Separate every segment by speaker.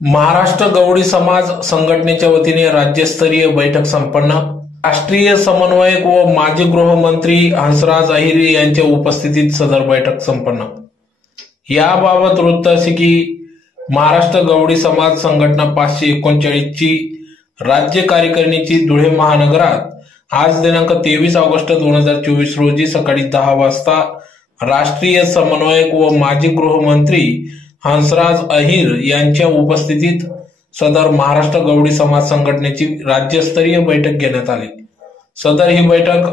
Speaker 1: महाराष्ट्र गवळी समाज संघटनेच्या वतीने राज्यस्तरीय बैठक संपन्न. राष्ट्रीय समन्वयक व माजी गृहमंत्री हंसराज अहिर यांच्या उपस्थितीत सदर बैठक संपन्न. याबाबत वृत्त असे की महाराष्ट्र गवळी समाज संघटना पाचशे एकोणचाळीसची राज्य कार्यकारिणीची धुळे महानगरात आज दिनांक तेवीस ऑगस्ट दोन हजार चोवीस रोजी सकाळी दहा वाजता राष्ट्रीय समन्वयक व माजी गृहमंत्री हंसराज अहिर यांच्या उपस्थितीत सदर महाराष्ट्र गवडी समाज संघटनेची राज्यस्तरीय बैठक घेण्यात आली. सदर ही बैठक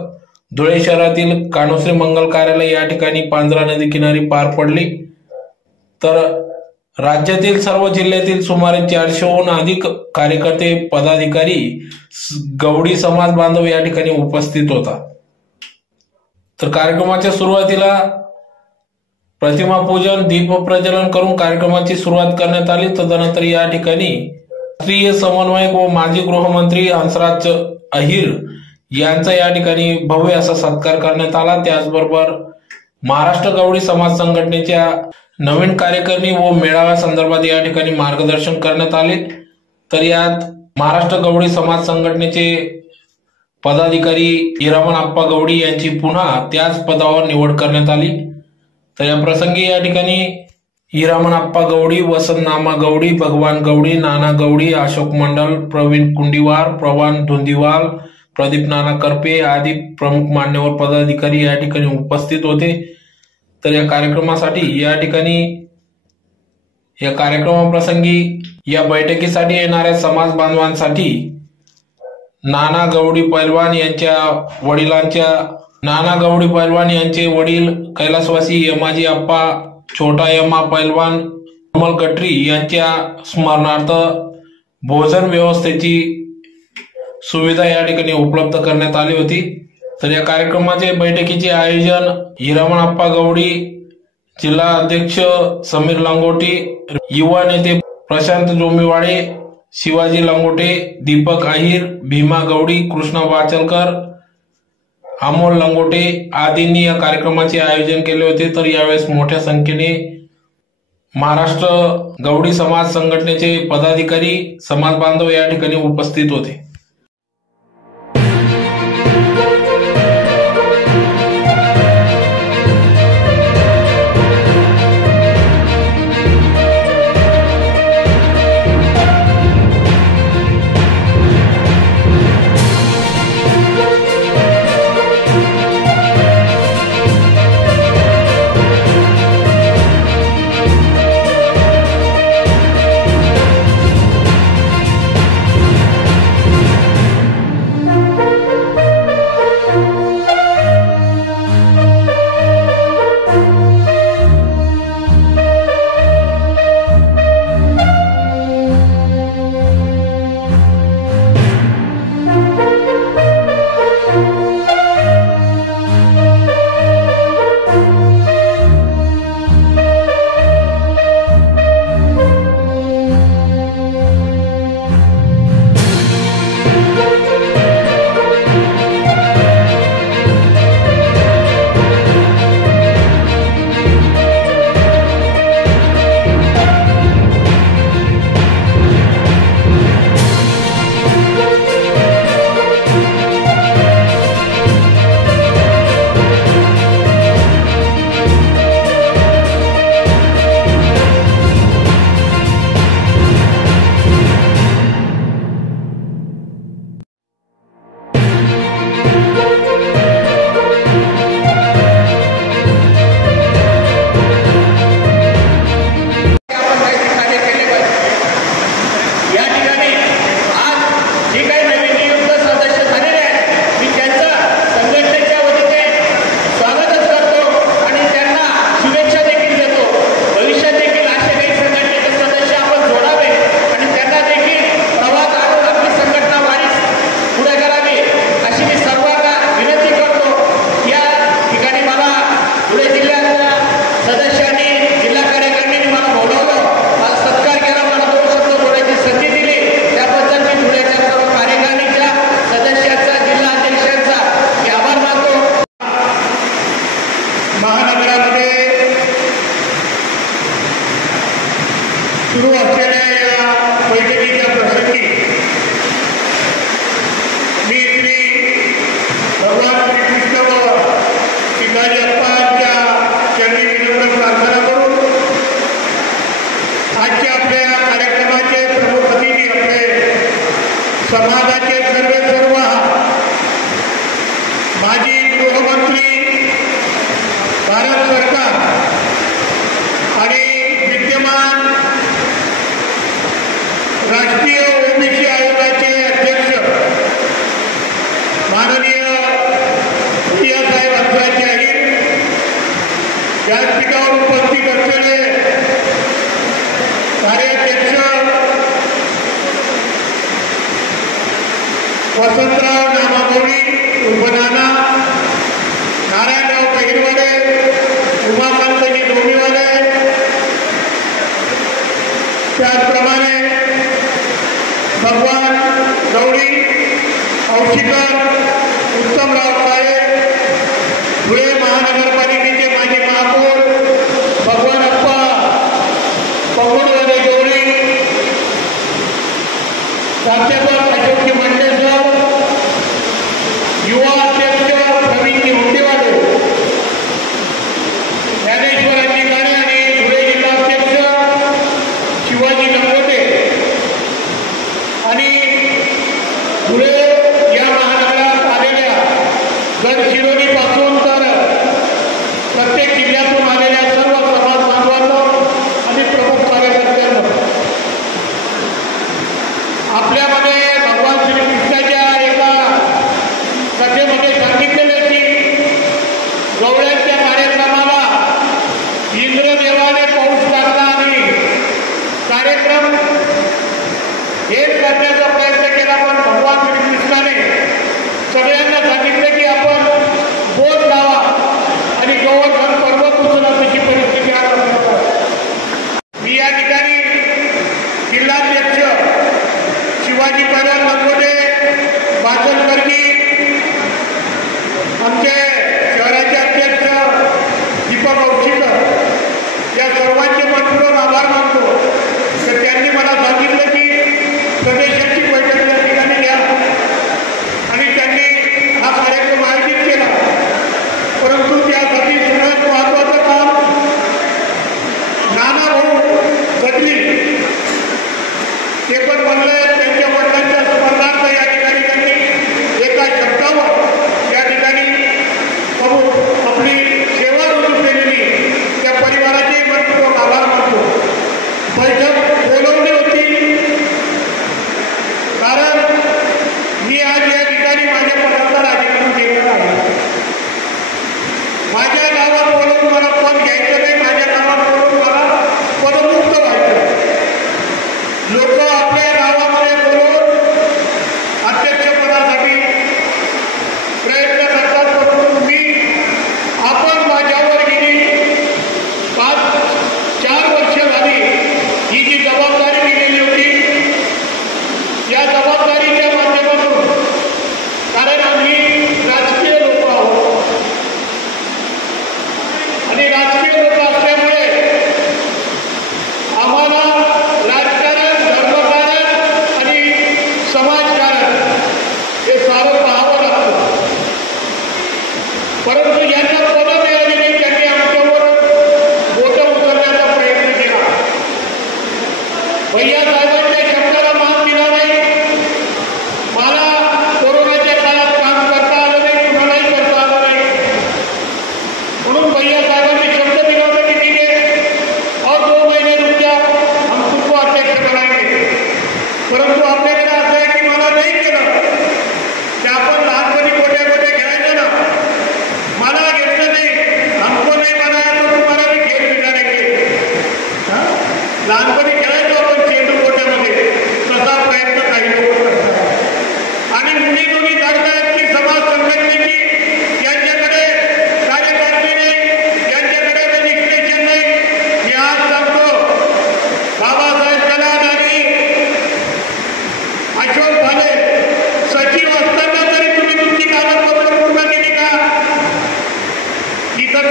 Speaker 1: धुळे शहरातील कानुश्री मंगल कार्यालय या ठिकाणी पांजरा नदी किनारी पार पडली. तर राज्यातील सर्व जिल्ह्यातील सुमारे चारशेहून अधिक कार्यकर्ते पदाधिकारी गवडी समाज बांधव या ठिकाणी उपस्थित होता. तर कार्यक्रमाच्या सुरुवातीला प्रतिमा पूजन दीप प्रज्वलन करून कार्यक्रमाची सुरुवात करण्यात आली. तदनंतर या ठिकाणी राष्ट्रीय समन्वयक व माजी गृहमंत्री हंसराज अहिर यांचा या ठिकाणी भव्य असा सत्कार करण्यात आला. त्याचबरोबर महाराष्ट्र गवळी समाज संघटनेच्या नवीन कार्यकारिणी व मेळाव्या संदर्भात या ठिकाणी मार्गदर्शन करण्यात आले. तर यात महाराष्ट्र गवळी समाज संघटनेचे पदाधिकारी हिरामन आप्पा गवडी यांची पुन्हा त्याच पदावर निवड करण्यात आली. तर या प्रसंगी या ठिकाणी हिरामन आप्पा गवडी वसंत नामा गवडी भगवान गवडी नाना गवडी अशोक मंडल प्रवीण कुंडीवार प्रवान धुंदीवाल प्रदीप नाना करपे आदी प्रमुख मान्यवर पदाधिकारी या ठिकाणी उपस्थित होते. तर या कार्यक्रमासाठी या ठिकाणी या कार्यक्रमाप्रसंगी या बैठकीसाठी येणाऱ्या समाज बांधवांसाठी नाना गवडी पैलवान यांच्या वडिलांच्या नाना गवडी पैलवान यांचे वडील कैलासवासी यमाजी अप्पा छोटा यमा पैलवान कमल कटरी यांच्या स्मरणार्थ भोजन व्यवस्थेची सुविधा या ठिकाणी उपलब्ध करण्यात आली होती. तर या कार्यक्रमाचे बैठकीचे आयोजन हिरामण अप्पा गवडी जिल्हा अध्यक्ष समीर लांगोटी युवा नेते प्रशांत जोमीवाडे शिवाजी लांगोटे दीपक अहिर भीमा गवडी कृष्णा वाचलकर अमोल लंगोटे आदींनी या कार्यक्रमाचे आयोजन केले होते. तर यावेळेस मोठ्या संख्येने महाराष्ट्र गवडी समाज संघटनेचे पदाधिकारी समाज बांधव या ठिकाणी उपस्थित होते.
Speaker 2: amada অধিকার जिल्हाध्यक्ष शिवाजी महाराज मंगोटे वाचनकर्मी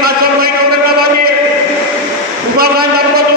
Speaker 2: पाच सहा महिन्यावर लागेल उभा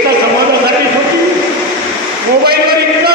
Speaker 2: एका समाजासाठी होती मोबाईलवर इतकं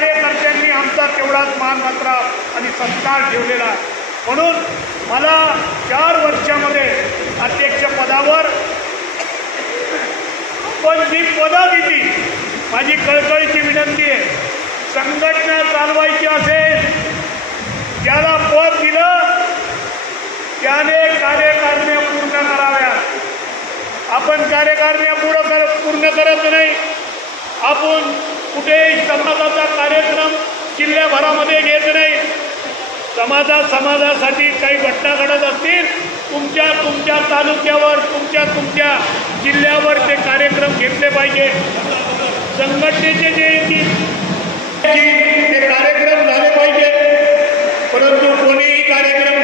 Speaker 2: कार्यकर्त्यांनी आमचा तेवढाच मान मात्रा आणि सत्कार ठेवलेला म्हणून मला चार वर्षामध्ये अध्यक्ष पदावर पण जी पदं दिली माझी कळकळीची विनंती आहे संघटना चालवायची असेल ज्याला पद दिलं त्याने कार्यकारण्या पूर्ण कराव्या. आपण कार्यकारण्या पूर्ण पूर्ण करत नाही. आपण कुठेही समाजाचा कार्यक्रम जिल्ह्याभरामध्ये घेत नाही. समाजात समाजासाठी काही घटना घडत असतील तुमच्या तुमच्या तालुक्यावर तुमच्या तुमच्या जिल्ह्यावर ते कार्यक्रम घेतले पाहिजे. संघटनेचे जे ते कार्यक्रम झाले पाहिजे परंतु कोणीही कार्यक्रम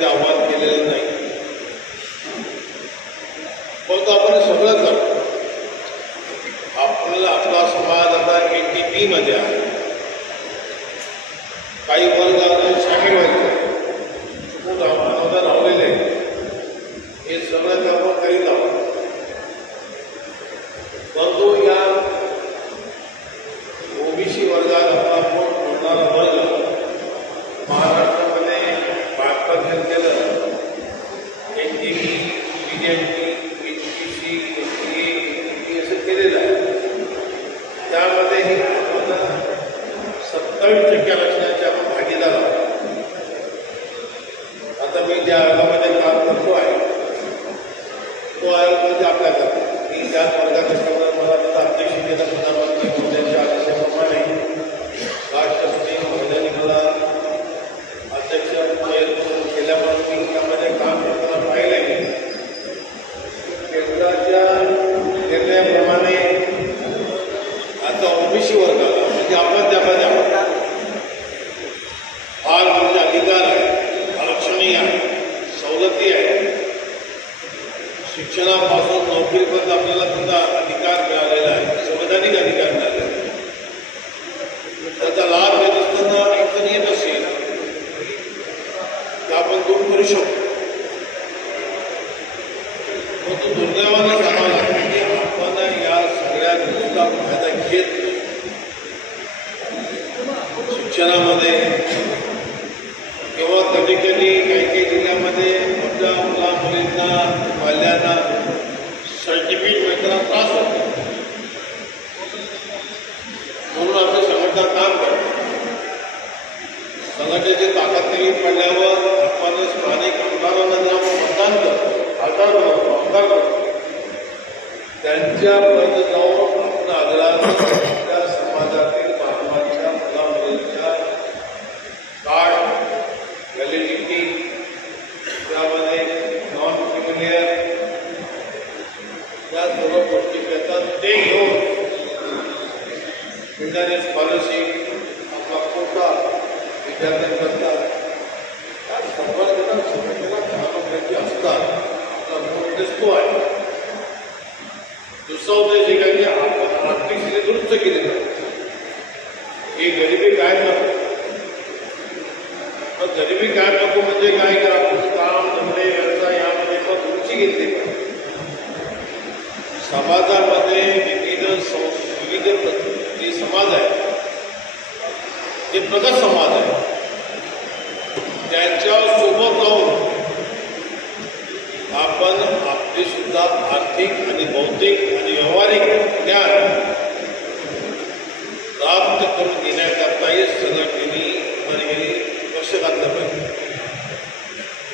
Speaker 3: संघटनेने आव्हान केलेलं नाही परंतु आपण सगळं करतो. आपल्याला आपला समाज आता ए टी पीमध्ये सत्तावीस टक्के आरक्षणाचे आपण भागीदार आहोत. आता मी ज्या आयोगामध्ये काम करतो आहे. तो आयोग म्हणजे आपल्याकडे मी त्याच वर्गात असल्यामुळे मला त्याचा अध्यक्ष शिक्षणापासून पण आपल्याला सुद्धा job. गरिबी काय नको म्हणजे काय करावं काम धंदे व्यवसाय यामध्ये मग रुची घेतली. पाहिजे समाजामध्ये विविध सं- विविध प्र- जे समाज आहे जे प्रगत समाज आहे त्यांच्यासोबत राहून आपण आपली सुद्धा आर्थिक आणि भौतिक आणि व्यावहारिक ज्ञान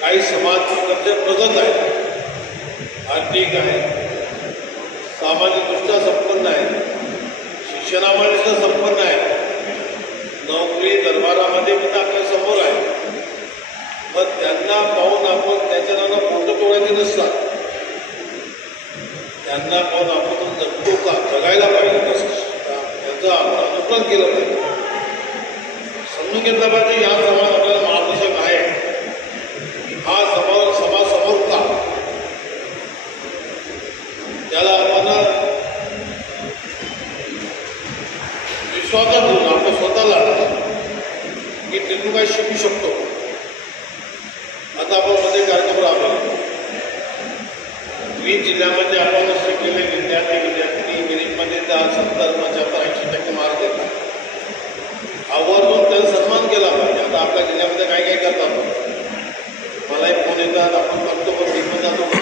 Speaker 3: काही समाज प्रगत आहे. आर्थिक आहे. सामाजिकदृष्ट्या संपन्न आहे. शिक्षणामध्ये सुद्धा संपन्न आहे. नोकरी दरबारामध्ये पण आपल्यासमोर आहे. मग त्यांना पाहून आपण त्याच्या नावानं फोटो तोडायचे नसतात. त्यांना पाहून आपण जगतो का? जगायला पाहिजे त्याचं आपण अनुकरण केलं पाहिजे. समजून घेतलं पाहिजे या समाज आपल्याला मार्गदर्शक आहे हा समाज समाज समोर का त्याला आपण विश्वासात घेऊन आपण स्वतःला की तिथून काय शिकू शकतो. आता आपण मध्ये कार्यक्रम राबवला वीस जिल्ह्यामध्ये आपण शिकलेले विद्यार्थी विद्यार्थी मेरिटमध्ये दहा सत्तर पंच्याहत्तर ऐंशी टक्के मार्क देतात. आवर्जून त्याचा सन्मान केला पाहिजे. आता आपल्या जिल्ह्यामध्ये काय काय करतात मलाही फोन येतात आपण करतो पण मी पण जातो.